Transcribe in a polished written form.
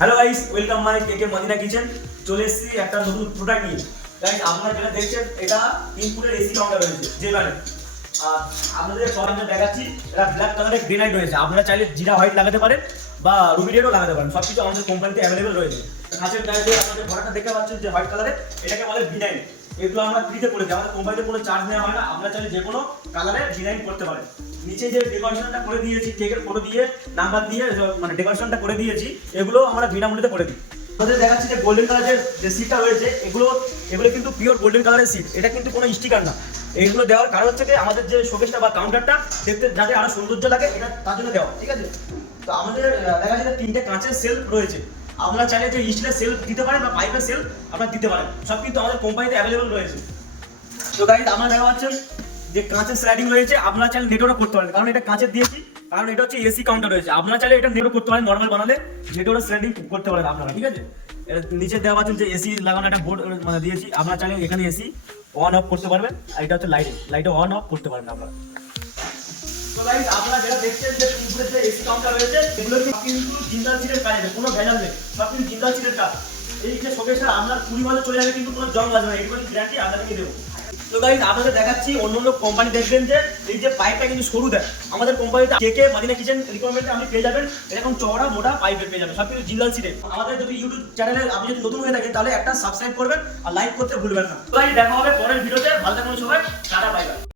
Hello guys, welcome my কেকে Medina kitchen. চলে এসেছি একটা নতুন প্রোডাক্ট নিয়ে। গাইস, আপনারা যেটা দেখছেন এটা ইনপুটের এসি কাউন্টার রয়েছে যে মানে আপনাদের সবাইকে দেখাচ্ছি। এটা ব্ল্যাক কালারের গ্রেনাইট রয়েছে। আপনারা চাইলে জিরা হোয়াইট লাগাতে পারেন বা রুবি রেডও লাগাতে পারেন। সবকিছু আমাদের কোম্পানিতে অ্যাভেলেবেল রয়েছে। কাঁচের গায়ে যে আপনাদের ঘোড়াটা দেখতে পাচ্ছেন যে হোয়াইট কালারের, এটাকে বলে ভিনাইল। এগুলো আমরা ফ্রিতে করে দিই, আমাদের কোম্পানিতে কোনো চার্জ নেওয়া হয় না। আপনারা চাইলে যে কোনো কালারের ডিজাইন করতে পারেন। নিচে যে ডেকোরেশনটা করে দিয়েছি, কেকের ফটো দিয়ে নাম্বার দিয়ে মানে ডেকোরেশনটা করে দিয়েছি, এগুলো আমরা বিনামূল্যে করে দিই। আমাদের দেখাচ্ছি যে গোল্ডেন কালারের যে সিটটা রয়েছে, এগুলো কিন্তু পিওর গোল্ডেন কালারের সিট। এটা কিন্তু কোনো স্টিকার না। এগুলো দেওয়ার কারণ হচ্ছে কি আমাদের যে শোকেসটা বা কাউন্টারটা দেখতে যাতে আরো সৌন্দর্য লাগে, এটা তার জন্য দেওয়া, ঠিক আছে। তো আমাদের দেখা যাচ্ছে তিনটে কাঁচের সেলফ রয়েছে। আপনারা চাইলে যে স্টিলের সেলফ দিতে পারেন বা পাইপের সেলফ আপনারা দিতে পারেন। সব কিন্তু আমাদের কোম্পানিতে অ্যাভেলেবল রয়েছে। তো গাইস, আপনারা দেখা পাচ্ছেন যে কাঁচের স্লাইডিং রয়েছে। আপনারা চাইলে নেটওয়ার্ক করতে পারেন, কারণ এটা কাঁচের দিয়েছি, কারণ এটা হচ্ছে এসি কাউন্টার রয়েছে। আপনারা চাইলে এটা নেটওয়ার্ক করতে পারেন, নরমাল বানালে নেটওয়ার্ক স্লাইডিং করতে পারেন আপনারা, ঠিক আছে। এটা নিচে দেওয়া পাচ্ছেন যে এসি লাগানো একটা বোর্ড মানে দিয়েছি। আপনারা চাইলে এখানে এসি অন অফ করতে পারবেন, আর এটা হচ্ছে লাইটে অন অফ করতে পারবেন আপনারা। তো গাইস, আপনারা যেটা দেখছেন যে উপরে যে এসি কাউন্টার রয়েছে, এগুলো কিন্তু জিন্দাল সিটের কাজ, কোনো ভেজাল নেই, সব কিন্তু জিন্দাল সিটের কাজ। এই যে শোকেসটা আপনার 20 বছর চলে যাবে, কিন্তু কোনো জং লাগবে না, এগুলো গ্যারান্টি আপনাদেরকে দেবো। তো গাইস, আপনাদের দেখাচ্ছি অন্য কোম্পানি দেখবেন যে এই যে পাইপটা কিন্তু সরু দেয়। আমাদের কোম্পানিতে কেকে মদিনা কিচেন রিকোয়ারমেন্টে আপনি পেয়ে যাবেন এরকম চওড়া মোটা পাইপের পেয়ে যাবেন, সব কিছু জিন্দাল সিটে। আমাদের যদি ইউটিউব চ্যানেলে আপনি যদি নতুন হয়ে থাকেন, তাহলে একটা সাবস্ক্রাইব করবেন আর লাইক করতে ভুলবেন না। তো গাইস, দেখা হবে পরের ভিডিওতে। ভালো থাকুন সবাই, টাটা, বাই বাই।